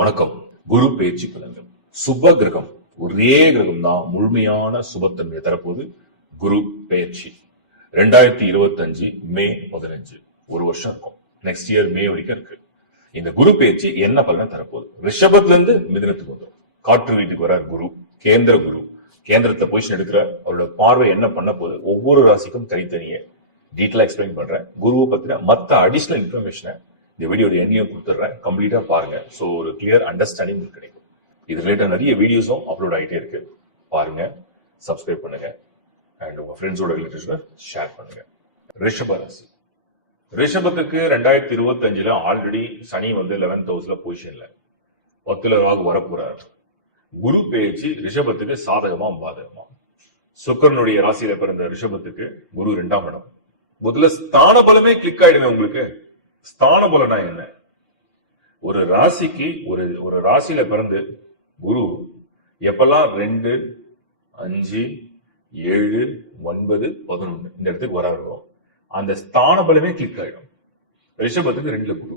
வணக்கம். குரு பயிற்சி பலன்கள். சுப கிரகம், ஒரே கிரகம் தான் முழுமையான சுபத்தன்மையை தரப்போது. குரு பயிற்சி 2025 மே 15, ஒரு வருஷம் இருக்கும். நெக்ஸ்ட் இயர் மே வரைக்கும் இருக்கு. இந்த குரு பயிற்சி என்ன பலனை தரப்போகுது? ரிஷபத்துல இருந்து மிதுனத்துக்கு வந்துடும். காற்று வீட்டுக்கு வர குரு, கேந்திர குரு, கேந்திரத்தை பொசிஷன் எடுக்கிற அவரோட பார்வை என்ன பண்ண போது ஒவ்வொரு ராசிக்கும் தனித்தனியே டீட்டெயிலா எக்ஸ்பிளைன் பண்றேன். குருவை பத்தின மற்ற அடிஷனல் இன்ஃபர்மேஷனை இந்த வீடியோட எண்ணியும் கொடுத்துட்றேன். கம்ப்ளீட்டா பாருங்க. ஸோ ஒரு கிளியர் அண்டர்ஸ்டாண்டிங் கிடைக்கும். இது ரிலேட்டட் நிறைய வீடியோஸும் அப்லோட் ஆகிட்டே இருக்கு. பாருங்க, சப்ஸ்கிரைப் பண்ணுங்க அண்ட் உங்க ஃப்ரெண்ட்ஸோட ரிலேட்டிவ்ஸ்ல ஷேர் பண்ணுங்க. ரிஷப ராசி. ரிஷபத்துக்கு 2025 ஆல்ரெடி சனி வந்து 11th ஹவுஸ்ல பொசிஷன்ல 10ல ராகு வரப்போறாரு. குரு பேச்சு ரிஷபத்துக்கு சாதகமா பாதகமா? சுக்கரனுடைய ராசியில பிறந்த ரிஷபத்துக்கு குரு 2ஆம் இடம். முதல்ல ஸ்தான பலமே கிளிக் ஆயிடுங்க உங்களுக்கு. ஸ்தான பலனா என்ன? ஒரு ராசிக்கு ஒரு ராசியில பிறந்து குரு எப்பெல்லாம் 2, 5, 7, 9, 11 இந்த இடத்துக்கு வராரோ அந்த ஸ்தான பலமே கிளிக் ஆயிடும். ரிஷபத்துக்கு 2ல குரு.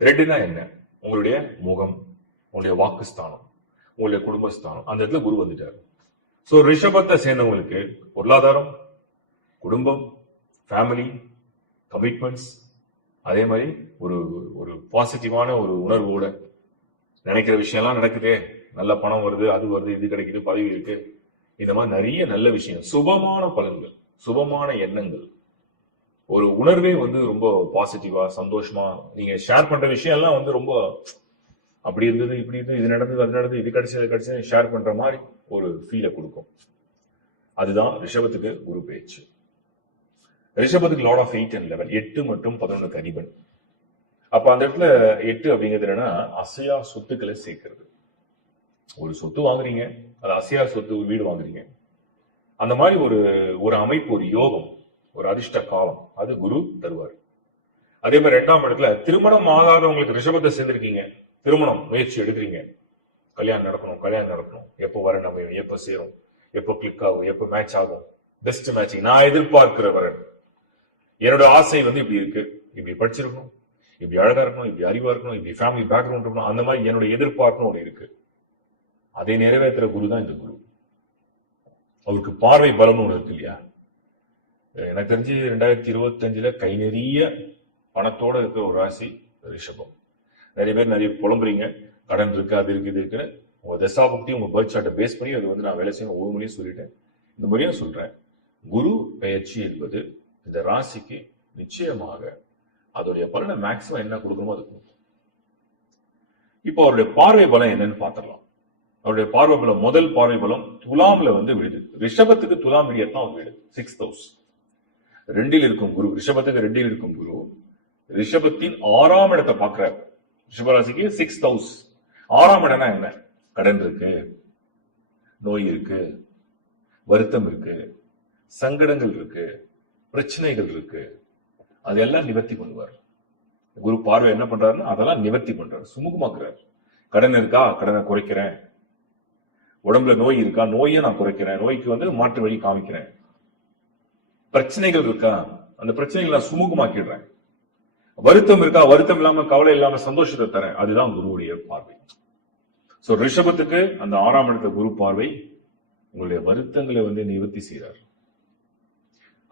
2னா என்ன? உங்களுடைய முகம், உங்களுடைய வாக்குஸ்தானம், உங்களுடைய குடும்பஸ்தானம், அந்த இடத்துல குரு வந்துட்டாரு. சோ ரிஷபத்தை சேர்ந்தவங்களுக்கு பொருளாதாரம், குடும்பம், ஃபேமிலி, கமிட்மெண்ட்ஸ், அதே மாதிரி ஒரு ஒரு பாசிட்டிவான ஒரு உணர்வோட நினைக்கிற விஷயம்லாம் நடக்குதே, நல்ல பணம் வருது, அது வருது, இது கிடைக்குது, பதவி இருக்கு, இந்த மாதிரி நிறைய நல்ல விஷயம், சுபமான பலன்கள், சுபமான எண்ணங்கள், ஒரு உணர்வே வந்து ரொம்ப பாசிட்டிவா சந்தோஷமா நீங்க ஷேர் பண்ற விஷயம் எல்லாம் வந்து ரொம்ப அப்படி இருந்தது, இப்படி இருந்தது, இது நடந்தது, அது நடந்தது, இது கிடைச்சது, அது கிடைச்சது ஷேர் பண்ற மாதிரி ஒரு ஃபீலை கொடுக்கும். அதுதான் ரிஷபத்துக்கு குரு பேச்சு. ரிஷபத்துக்கு லார்ட் ஆஃப் 8 and 11, 8 மற்றும் 11 அதிபன். அப்ப அந்த இடத்துல 8 அப்படிங்கிறது என்னன்னா அசையா சொத்துக்களை சேர்க்கிறது. ஒரு சொத்து வாங்குறீங்க, அது அசையா சொத்து, ஒரு வீடு வாங்குறீங்க, அந்த மாதிரி ஒரு அமைப்பு, ஒரு யோகம், ஒரு அதிர்ஷ்ட காலம், அது குரு தருவார். அதே மாதிரி 2ஆம் இடத்துல திருமணம் ஆகாதவங்களுக்கு ரிஷபத்தை சேர்ந்திருக்கீங்க, திருமணம் முயற்சி எடுக்கிறீங்க, கல்யாணம் நடக்கணும், எப்போ வர நம்ம எப்போ சேரும், எப்போ கிளிக் ஆகும், எப்போ மேட்ச் ஆகும், பெஸ்ட் மேட்சிங், நான் எதிர்பார்க்கிற வரன், என்னோட ஆசை வந்து இப்படி இருக்கு, இப்படி படிச்சிருக்கணும், இப்படி அழகா இருக்கணும், இப்படி அறிவா இருக்கணும், இப்படி ஃபேமிலி பேக்ரவுண்ட் இருக்கணும், அந்த மாதிரி என்னோட எதிர்பார்ப்பும் ஒன்று இருக்கு. அதை நிறைவேற்றுற குரு தான் இந்த குரு. அவருக்கு பார்வை பலம்னு ஒன்று இருக்கு இல்லையா? எனக்கு தெரிஞ்சு 2025 கை நிறைய பணத்தோட இருக்கிற ஒரு ராசி ரிஷபம். நிறைய பேர் நிறைய புலம்புறீங்க, கடன் இருக்கு, அது இருக்கு, இது இருக்குன்னு. உங்க தசாபக்தி, உங்க பர்த் சார்ட்டை பேஸ் பண்ணி அது வந்து நான் வேலை செய்யணும் ஒரு முறையும் சொல்லிட்டேன். இந்த முறையும் சொல்றேன். குரு பெயர்ச்சி என்பது இந்த ராசிக்கு நிச்சயமாக அதோடைய பலனை மேக்சிமம் என்ன கொடுக்கணுமோ அது கொடுக்கும். இப்போ அவருடைய பார்வை பலம் என்னன்னு பார்த்துடலாம். அவருடைய பார்வை பலம், முதல் பார்வை பலம் துலாம்ல வந்து விழுது. ரிஷபத்துக்கு துலாம் விடியத்தான் ஒரு வீடு, 6th house. 2ல் இருக்கும் குரு, ரிஷபத்துக்கு 2ல் இருக்கும் குரு ரிஷபத்தின் 6ஆம் இடத்தை பார்க்கிறார். ரிஷபராசிக்கு 6th house. 6ஆம் இடம்னா என்ன? கடன் இருக்கு, நோய் இருக்கு, வருத்தம் இருக்கு, சங்கடங்கள் இருக்கு, பிரச்சனைகள் இருக்கு, அதெல்லாம் நிவர்த்தி பண்ணுவார். குரு பார்வை என்ன பண்றாருன்னா அதெல்லாம் நிவர்த்தி பண்றாரு, சுமூகமாக்குறாரு. கடன் இருக்கா, கடனை குறைக்கிறேன். உடம்புல நோய் இருக்கா, நோயை நான் குறைக்கிறேன், நோய்க்கு வந்து மாற்று வழி காமிக்கிறேன். பிரச்சனைகள் இருக்கா, அந்த பிரச்சனைகளை நான் சுமூகமாக்கிடுறேன். வருத்தம் இருக்கா, வருத்தம் இல்லாம கவலை இல்லாம சந்தோஷத்தை தரேன். அதுதான் குருவுடைய பார்வை. சோ ரிஷபத்துக்கு அந்த 6ஆம் இடத்த குரு பார்வை உங்களுடைய வருத்தங்களை வந்து நிவர்த்தி செய்யறார்.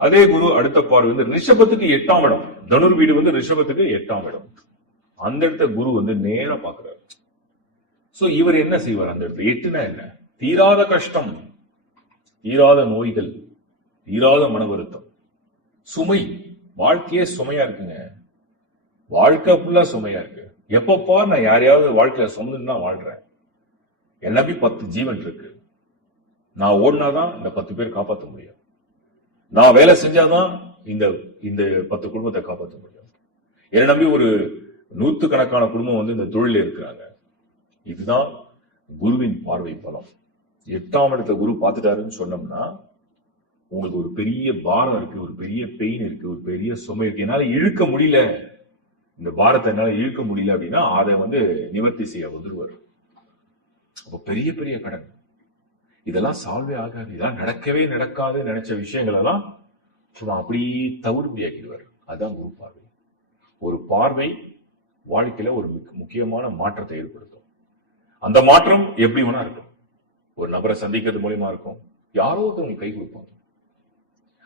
அதே குரு அடுத்த பார்வை வந்து ரிஷபத்துக்கு 8ஆம் இடம். தனுர் வீடு வந்து ரிஷபத்துக்கு 8ஆம் இடம். அந்த இடத்த குரு வந்து நேரா பாக்குறாரு. சோ இவர் என்ன செய்வார் அந்த இடத்துல? 8னா என்ன? தீராத கஷ்டம், தீராத நோய்கள், தீராத மன வருத்தம், சுமை, வாழ்க்கையே சுமையா இருக்குங்க. வாழ்க்கை ஃபுல்லா சுமையா இருக்கு. எப்பப்பா நான் யாரையாவது வாழ்க்கையில சுமந்துன்னு தான் வாழ்றேன். எல்லாமே 10 ஜீவன் இருக்கு. நான் ஓடினாதான் இந்த 10 பேர் காப்பாற்ற முடியும். நான் வேலை செஞ்சாதான் இந்த 10 குடும்பத்தை காப்பாற்ற முடியும். என்னை நம்பி ஒரு 100கணக்கான குடும்பம் வந்து இந்த தொழில இருக்கிறாங்க. இதுதான் குருவின் பார்வை பலம். 8ஆம் இடத்த குரு பார்த்துட்டாருன்னு சொன்னோம்னா உங்களுக்கு ஒரு பெரிய பாரம் இருக்கு, ஒரு பெரிய பெயின் இருக்கு, ஒரு பெரிய சுமை இருக்கு, என்னால இழுக்க முடியல, இந்த பாரத்தை என்னால இழுக்க முடியல அப்படின்னா அதை வந்து நிவர்த்தி செய்ய உதவுவார். அப்ப பெரிய பெரிய கடன், இதெல்லாம் சால்வே ஆகாது, இதெல்லாம் நடக்கவே நடக்காது நினைச்ச விஷயங்கள் எல்லாம் சும்மா அப்படி தவிடுபடி ஆக்கிடுவார். அதுதான் குரு பார்வை. ஒரு பார்வை வாழ்க்கையில ஒரு முக்கியமான மாற்றத்தை ஏற்படுத்தும். அந்த மாற்றம் எப்படி வேணா இருக்கும். ஒரு நபரை சந்திக்கிறது மூலியமா இருக்கும், யாரோ ஒருத்தவங்க கை கொடுப்பாங்க.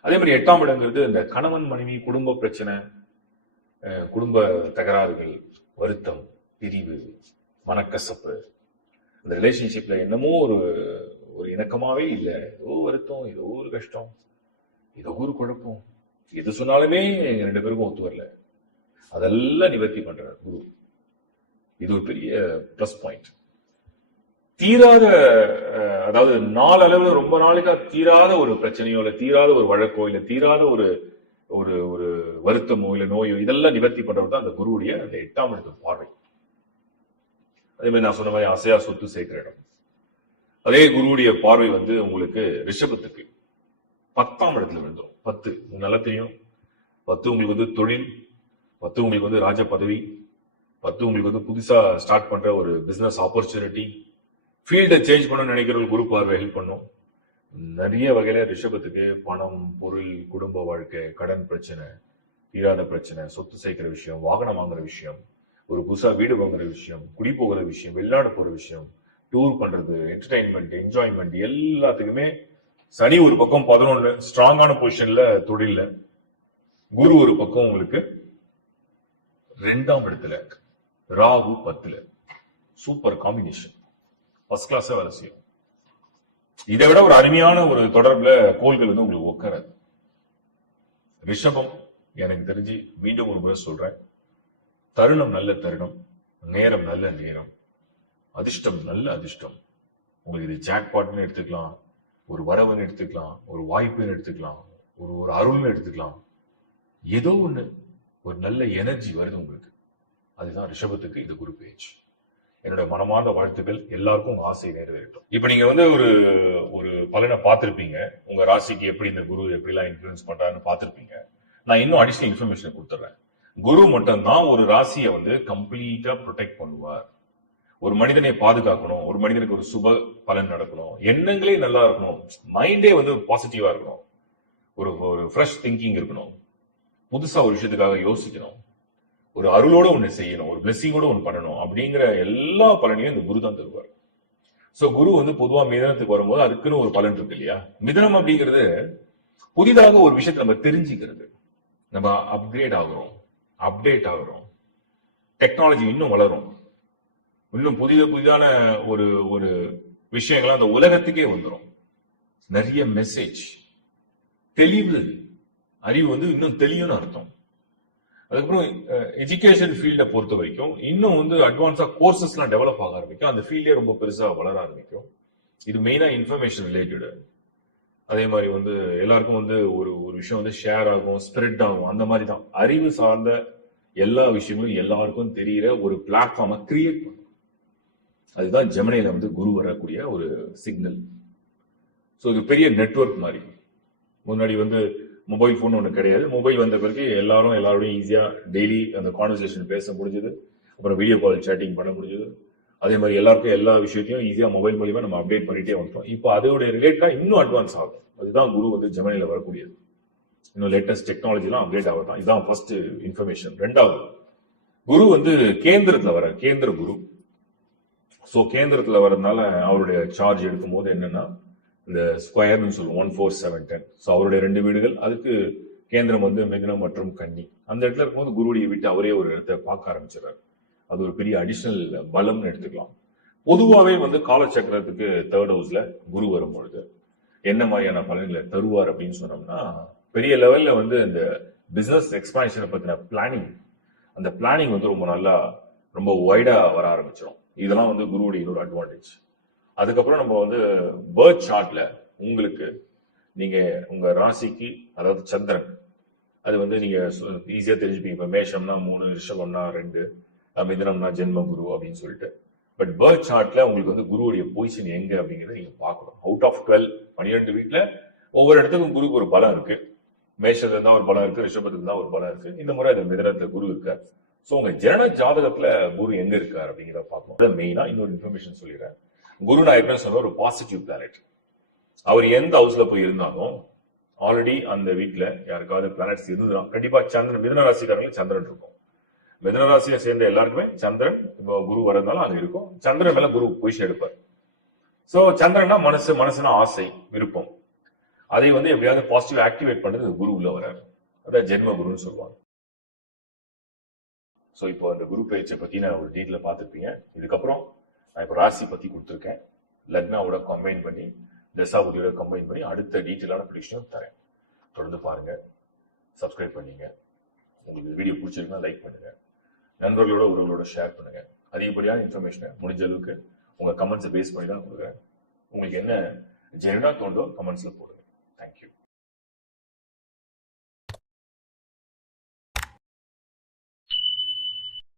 அதே மாதிரி 8ஆம் இடங்கிறது இந்த கணவன் மனைவி குடும்ப பிரச்சனை, குடும்ப தகராறுகள், வருத்தம், பிரிவு, மனக்கசப்பு, அந்த ரிலேஷன்ஷிப்ல என்னமோ ஒரு ஒரு இணக்கமாவே இல்லை, ஏதோ வருத்தம், ஏதோ ஒரு கஷ்டம், ஏதோ ஒரு குழப்பம், எது சொன்னாலுமே எங்க 2 பேருக்கும் ஒத்து வரல, அதெல்லாம் நிவர்த்தி பண்றார் குரு. இது ஒரு பெரிய பிளஸ் பாயிண்ட். தீராத அதாவது நாளளவுல ரொம்ப நாளைக்கா தீராத ஒரு பிரச்சனையோ இல்ல தீராத ஒரு வழக்கோ இல்ல தீராத ஒரு ஒரு ஒரு வருத்தமோ இல்ல நோயோ இதெல்லாம் நிவர்த்தி பண்றது தான் அந்த குருவுடைய அந்த 8ஆம் இடத்து பார்வை. அதே மாதிரி நான் சொன்ன மாதிரி அசையா சொத்து சேர்க்கிற இடம். அதே குருவுடைய பார்வை வந்து உங்களுக்கு ரிஷபத்துக்கு 10ஆம் இடத்துல விழுந்துடும். 10 நல்லா தெரியும். 10 உங்களுக்கு வந்து தொழில், 10 உங்களுக்கு வந்து ராஜ பதவி, 10 உங்களுக்கு வந்து புதுசா ஸ்டார்ட் பண்ற ஒரு பிசினஸ் ஆப்பர்ச்சுனிட்டி, ஃபீல்டை சேஞ்ச் பண்ண நினைக்கிற ஒரு குரு பார்வை ஹெல்ப் பண்ணும். நிறைய வகையில ரிஷபத்துக்கு பணம், பொருள், குடும்ப வாழ்க்கை, கடன் பிரச்சனை, தீராத பிரச்சனை, சொத்து சேர்க்கிற விஷயம், வாகனம் வாங்குற விஷயம், ஒரு புதுசா வீடு வாங்குற விஷயம், குடி போகிற விஷயம், வெளிநாடு போற விஷயம், டூர் பண்றது, என்டர்டைன்மெண்ட், என்ஜாய்மெண்ட், எல்லாத்துக்குமே சனி ஒரு பக்கம் 11 ஸ்ட்ராங்கான பொசிஷன்ல தொழில்ல, குரு ஒரு பக்கம் உங்களுக்கு 2ஆம் இடத்துல, ராகு 10ல. சூப்பர் காம்பினேஷன், ஃபர்ஸ்ட் கிளாஸா வேலை செய்யும். இதை விட ஒரு அருமையான ஒரு தொடர்புல கோள்கள் வந்து உங்களுக்கு உட்காராது. ரிஷபம் எனக்கு தெரிஞ்சு மீண்டும் ஒரு முறை சொல்றேன், தருணம் நல்ல தருணம், நேரம் நல்ல நேரம், அதிர்ஷ்டம் நல்ல அதிர்ஷ்டம். உங்களுக்கு இது ஜாக்பாட்னு எடுத்துக்கலாம், ஒரு வரவுன்னு எடுத்துக்கலாம், ஒரு வாய்ப்புன்னு எடுத்துக்கலாம், ஒரு ஒரு அருள்னு எடுத்துக்கலாம். ஏதோ ஒண்ணு ஒரு நல்ல எனர்ஜி வருது உங்களுக்கு. அதுதான் ரிஷபத்துக்கு இது குரு பேச்சு. என்னோட மனமார்ந்த வாழ்த்துக்கள். எல்லாருக்கும் உங்க ஆசை நிறைவேறட்டும். இப்ப நீங்க வந்து ஒரு ஒரு பலனை பார்த்திருப்பீங்க, உங்க ராசிக்கு எப்படி இந்த குரு எப்படிலாம் இன்ஃபுளுன்ஸ் பண்றாருன்னு பார்த்திருப்பீங்க. நான் இன்னும் அடிஷனல் இன்ஃபர்மேஷன் கொடுத்துறேன். குரு மட்டும் தான் ஒரு ராசியை வந்து கம்ப்ளீட்டா ப்ரொடெக்ட் பண்ணுவார். ஒரு மனிதனை பாதுகாக்கணும், ஒரு மனிதனுக்கு ஒரு சுப பலன் நடக்கணும், எண்ணங்களே நல்லா இருக்கணும், மைண்டே வந்து பாசிட்டிவா இருக்கணும், ஒரு ஒரு ஃப்ரெஷ் திங்கிங் இருக்கணும், புதுசா ஒரு விஷயத்துக்காக யோசிக்கணும், ஒரு அருளோட ஒண்ணு செய்யணும், ஒரு பிளெஸிங்கோட ஒண்ணு பண்ணணும் அப்படிங்கிற எல்லா பலனையும் இந்த குரு தான் தருவார். சோ குரு வந்து பொதுவா மிதனத்துக்கு வரும்போது அதுக்குன்னு ஒரு பலன் இருக்கு இல்லையா. மிதனம் அப்படிங்கிறது புதிதாக ஒரு விஷயத்தை நம்ம தெரிஞ்சுக்கிறது, நம்ம அப்டேட் ஆகுறோம், டெக்னாலஜி இன்னும் வளரும், இன்னும் புதிதான ஒரு ஒரு விஷயங்கள் அந்த உலகத்துக்கே வந்துடும். நிறைய மெசேஜ், தெளிவு, அறிவு வந்து இன்னும் தெளிவுன்னு அர்த்தம். அதுக்கப்புறம் எஜுகேஷன் ஃபீல்டை பொறுத்த வரைக்கும் இன்னும் வந்து அட்வான்ஸா கோர்சஸ் எல்லாம் டெவலப் ஆக ஆரம்பிக்கும், அந்த ஃபீல்டே ரொம்ப பெருசா வளர ஆரம்பிக்கும். இது மெயினா இன்ஃபர்மேஷன் ரிலேட்டடு. அதே மாதிரி வந்து எல்லாருக்கும் வந்து ஒரு ஒரு விஷயம் வந்து ஷேர் ஆகும், ஸ்ப்ரெட் ஆகும், அந்த மாதிரி தான் அறிவு சார்ந்த எல்லா விஷயங்களும் எல்லாருக்கும் தெரிகிற ஒரு பிளாட்ஃபார்மை கிரியேட் பண்ணும். அதுதான் ஜெமினில வந்து குரு வரக்கூடிய ஒரு சிக்னல். ஸோ இது பெரிய நெட்வொர்க் மாதிரி. முன்னாடி வந்து மொபைல் போன் ஒன்று கிடையாது, மொபைல் வந்த பிறகு எல்லாரோடையும் ஈஸியா டெய்லி அந்த கான்வர்சேஷன் பேச முடிஞ்சது, அப்புறம் வீடியோ கால் சேட்டிங் பண்ண முடிஞ்சது. அதே மாதிரி எல்லாருக்கும் எல்லா விஷயத்தையும் ஈஸியா மொபைல் மூலியமா நம்ம அப்டேட் பண்ணிட்டே வந்துட்டோம். இப்போ அதோட ரிலேட்டா இன்னும் அட்வான்ஸ் ஆகும். அதுதான் குரு வந்து ஜெமினில வரக்கூடியது. இன்னும் லேட்டஸ்ட் டெக்னாலஜி எல்லாம் அப்டேட் ஆகலாம். இதுதான் ஃபர்ஸ்ட் இன்ஃபர்மேஷன். ரெண்டாவது, குரு வந்து கேந்திர குரு. சோ கேந்திரத்துல வர்றதுனால அவருடைய சார்ஜ் எடுக்கும் போது என்னன்னா இந்த ஸ்கொயர்னு சொல்லுவோம் 14710. ஸோ அவருடைய 2 வீடுகள், அதுக்கு கேந்திரம் வந்து மிதுனம் மற்றும் கன்னி. அந்த இடத்துல இருக்கும்போது குருவுடைய வீட்டு அவரே ஒரு இடத்தை பார்க்க ஆரம்பிச்சிடறாரு. அது ஒரு பெரிய அடிஷனல் பலம்னு எடுத்துக்கலாம். பொதுவாகவே வந்து காலச்சக்கரத்துக்கு 3rd ஹவுஸ்ல குரு வரும்பொழுது என்ன மாதிரியான பலன்களை தருவார் அப்படின்னு சொன்னோம்னா, பெரிய லெவல்ல வந்து இந்த பிசினஸ் எக்ஸ்பான்ஷனை பத்தின பிளானிங், அந்த பிளானிங் வந்து ரொம்ப வைடா வர ஆரம்பிச்சிடும். இதெல்லாம் வந்து குருவுடைய இன்னொரு அட்வான்டேஜ். அதுக்கப்புறம் நம்ம வந்து பர்த் சார்ட்ல உங்களுக்கு நீங்க உங்க ராசிக்கு, அதாவது சந்திரன், அது வந்து நீங்க ஈஸியா தெரிஞ்சுப்பீங்க. இப்ப மேஷம்னா 3, ரிஷபம்னா 2, மிதனம்னா ஜென்ம குரு அப்படின்னு சொல்லிட்டு. பட் பர்த் சார்ட்ல உங்களுக்கு வந்து குருவுடைய பொசிஷன் எங்க அப்படிங்கறத நீங்க பார்க்கணும். அவுட் ஆஃப் 12 வீட்டுல ஒவ்வொரு இடத்துக்கும் குருக்கு ஒரு பலம் இருக்கு. மேஷத்துல தான் ஒரு பலம் இருக்கு, ரிஷபத்துக்கு தான் ஒரு பலம் இருக்கு. இந்த முறை அது மிதனத்துல குரு இருக்கு. சோ உங்க ஜனன ஜாதகத்துல குரு எங்க இருக்காரு அப்படிங்கிறத பார்க்கணும். மெயினா இன்னொரு இன்ஃபர்மேஷன் சொல்லிடுறேன். குரு நான் என்ன சொன்ன ஒரு பாசிட்டிவ் பிளானட். அவர் எந்த ஹவுஸ்ல போய் இருந்தாலும் ஆல்ரெடி அந்த வீட்டுல யாருக்காவது பிளானட்ஸ் இருந்துதான் கண்டிப்பா சந்திரன், மிதுன ராசிக்காரங்களுக்கு சந்திரன் இருக்கும். மிதுன ராசியை சேர்ந்த எல்லாருக்குமே சந்திரன் இப்போ குரு வரதுனால அது இருக்கும். சந்திரன் மேல குரு பொசிஷன் எடுப்பார். சோ சந்திரனா மனசுனா ஆசை, விருப்பம். அதை வந்து எப்படியாவது பாசிட்டிவ் ஆக்டிவேட் பண்றது குரு உள்ள வராரு. அதான் ஜென்ம குருன்னு சொல்லுவாங்க. சோ இப்போ அந்த குரு பயிற்சியை பத்தி நான் ஒரு டீட்ல பார்த்துருப்பீங்க. இதுக்கப்புறம் நான் இப்போ ராசி பத்தி கொடுத்துருக்கேன். லக்னாவோட கம்பைன் பண்ணி, தசாபுதியோட கம்பைன் பண்ணி அடுத்த டீட்டெயிலான ப்ரெடிக்ஷனும் தரேன். தொடர்ந்து பாருங்க, சப்ஸ்கிரைப் பண்ணீங்க. உங்களுக்கு வீடியோ பிடிச்சிருக்குன்னா லைக் பண்ணுங்க, நண்பர்களோட உறவுகளோட ஷேர் பண்ணுங்க. அதிகப்படியான இன்ஃபர்மேஷனை முடிஞ்ச அளவுக்கு உங்க கமெண்ட்ஸை பேஸ் பண்ணி தான் கொடுக்குறேன். உங்களுக்கு என்ன ஜெனுனா தோண்டோ கமெண்ட்ஸ்ல போடுங்க. தேங்க்யூ.